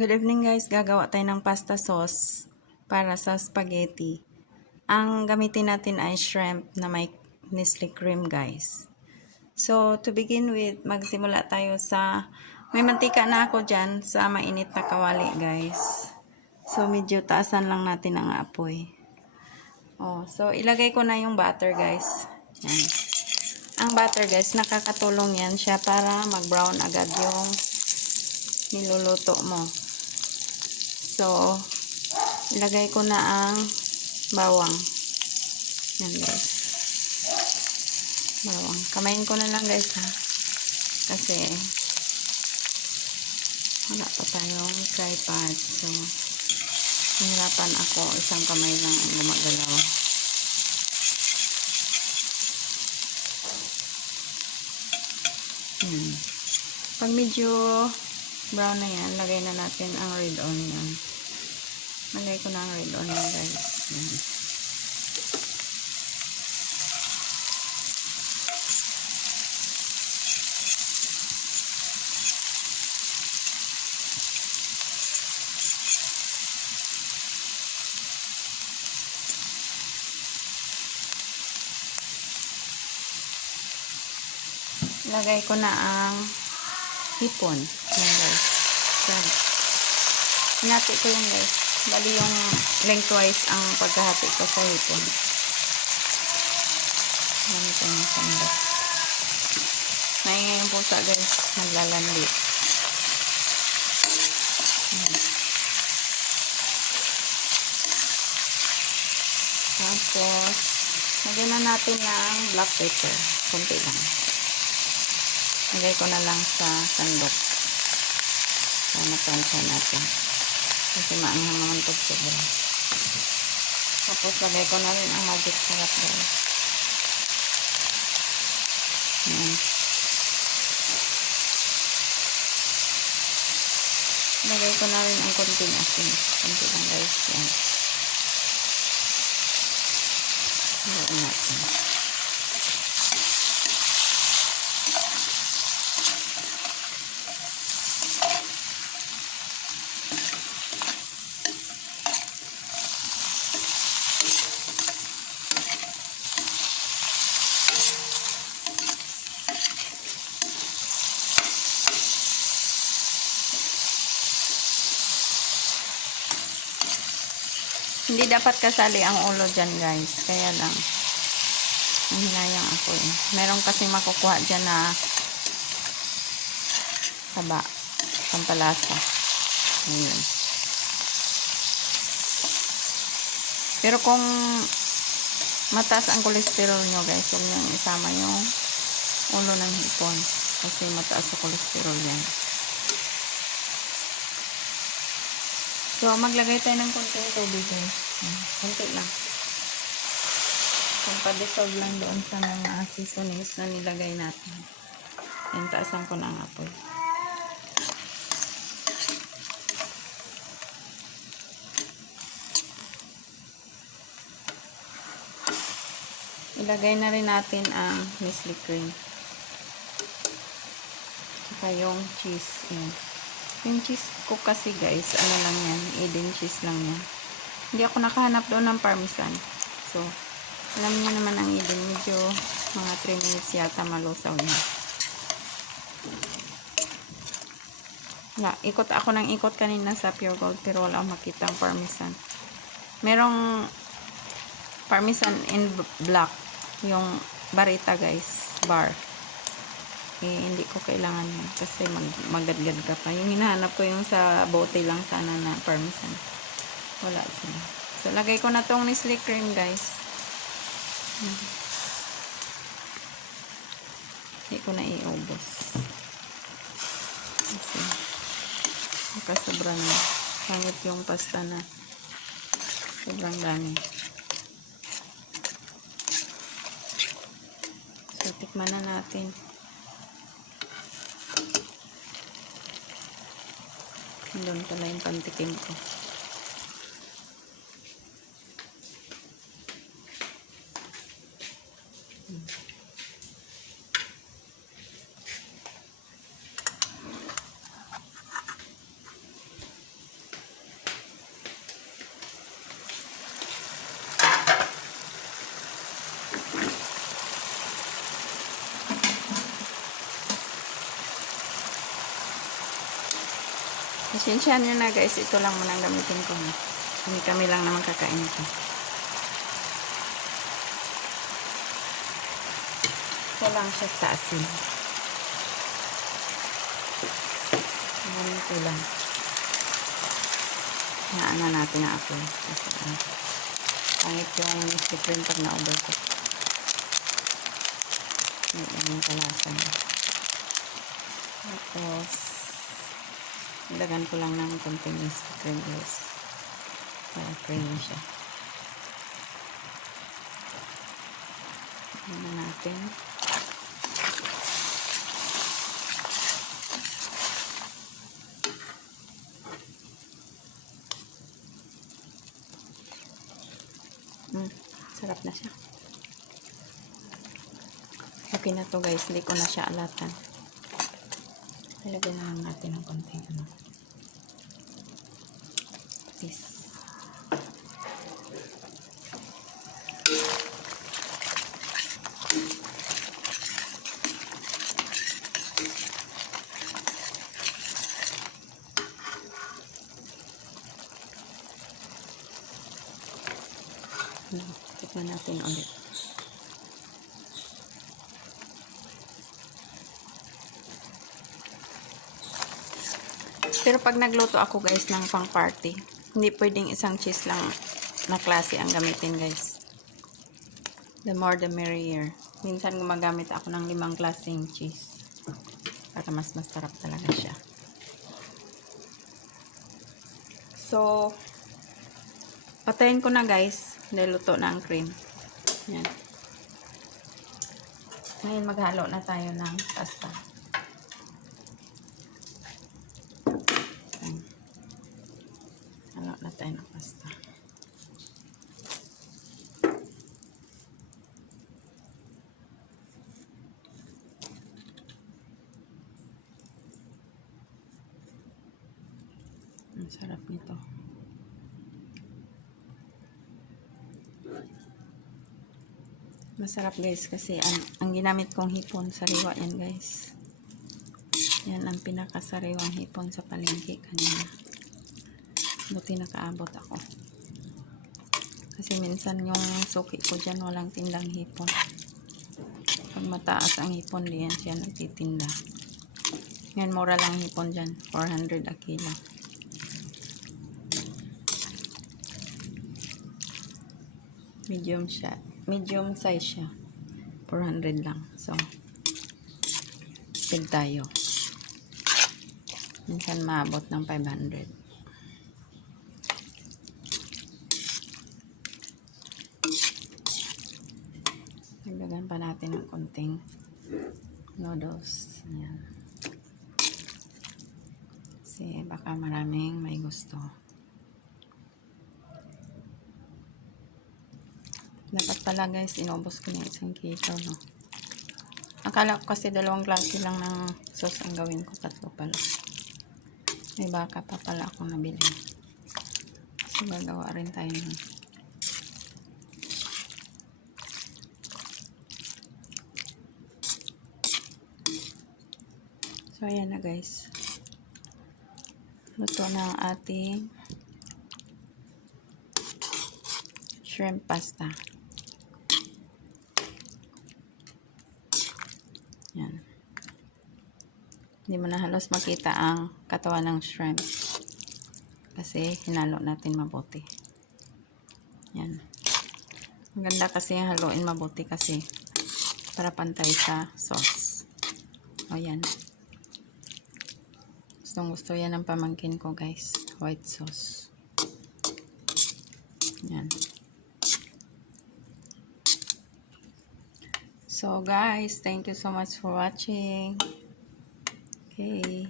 Good evening guys, gagawa tayo ng pasta sauce para sa spaghetti. Ang gamitin natin ay shrimp na may Nestle cream guys. So to begin with, magsimula tayo sa, may mantika na ako dyan sa mainit na kawali guys. So medyo taasan lang natin ang apoy. So ilagay ko na yung butter guys. Yan. Ang butter guys, nakakatulong yan siya para mag-brown agad yung niluluto mo. So, ilagay ko na ang bawang. Yan guys. Bawang. Kamayin ko na lang guys ha. Kasi, wala pa tayong tripod. So, nahirapan ako. Isang kamay lang ang gumagalaw. Yan. Pag medyo brown na yan, lagay na natin ang red onion. Lagay ko na ang red onion guys. Yan. Lagay ko na ang hipon. Yan guys. Hinati ko yung guys. Bali yung lengthwise ang pagkahati ko sa hipon. Ganito yung sandok. Naingay yung pusa guys. Naglalandi. Tapos, lagyan na natin ng black pepper. Kunti lang. Lagay ko na lang sa sandok. Para matansya natin. Kasi maanghang naman ito sobra. Tapos lagay ko na rin ang magic sarap guys. Ayan. Lagay ko na rin ang konting asin. Konti lang guys. Yan. Lagay natin. Hindi dapat kasali ang ulo dyan guys. Kaya lang. Hinayang ako eh. Meron kasi makukuha dyan na taba. Pampalasa. Ayan. Pero kung mataas ang cholesterol nyo guys, huwag nyo isama yung ulo ng hipon. Kasi mataas ang cholesterol yan. So, maglagay tayo ng konting tubig guys. Konti lang. Pampa-dissolve lang doon sa mga seasonings na nilagay natin. Yan, taasan ko na ang apoy. Ilagay na rin natin ang Nestle cream. Saka yung cheese. Yan. Yung cheese ko kasi guys, ano lang yan, Eden cheese lang yan. Hindi ako nakahanap doon ng parmesan. So, alam niyo naman ang Eden, medyo mga 3 minutes yata malusaw niya. Ikot ako ng ikot kanina sa Pure Gold pero wala akong makita ang parmesan. Merong parmesan in black, yung barita guys, bar. Hindi ko kailangan yun kasi magadgad ka pa. Yung hinahanap ko yung sa bote lang sana na parmesan. Wala sila. So, lagay ko na tong Nestle cream guys. Hindi ko na iubos. Kasi, sobrang pangit yung pasta na sobrang dami. So, tikman na natin. Doon pala yung pantikim ko. Pasensya nyo na guys, ito lang muna ang gamitin ko. Kami lang naman kakain ko. Ito lang siya sa asin. Ito lang. Naana natin na ako. Pangit yung Nestle Creme pag na-overcook. May kalasan. Tapos, ilagan ko lang ng konting Nestle Creme guys. Para creamy siya. Ano natin. Sarap na siya. Okay na to guys. Hindi ko na siya alatan. Ilagay na lang natin ng konting this. Tikman natin ulit. Pero pag nagluto ako guys ng pang party, hindi pwedeng isang cheese lang na klase ang gamitin guys. The more the merrier. Minsan gumagamit ako ng 5 klaseng cheese para mas masarap talaga siya. So, patayin ko na guys. Dahil luto na ang cream. Yan. Ngayon maghalo na tayo ng pasta. Halo na tayo ng pasta. Ang sarap nito. Masarap guys kasi ang ginamit kong hipon, sariwa yan guys. Yan ang pinakasariwang hipon sa palengke kanina. Buti nakaabot ako. Kasi minsan yung suki ko dyan walang tindang hipon. Pag mataas ang hipon diyan siya nagtitinda. Ngayon mura lang hipon dyan, 400 a kilo. Medium siya. Medium size siya. 400 lang. So, pig tayo. Minsan maabot ng 500. Dagdagan pa natin ng konting noodles. Ayan. Kasi baka maraming may gusto. Dapat pala guys, inubos ko na 1 kilo, no? Akala ko kasi 2 klase lang ng sauce ang gawin ko, 3 pala. May baka pa pala akong nabili. So, gagawa rin tayo nun. So, ayan na guys. Luto na ang ating shrimp pasta. Yan. Hindi mo na halos makita ang katawan ng shrimp. Kasi hinalo natin mabuti. Yan. Maganda kasi yung haluin mabuti kasi para pantay sa sauce. O yan. Gustong gusto yan ng pamangkin ko guys. White sauce. Yan. So guys, thank you so much for watching. Okay.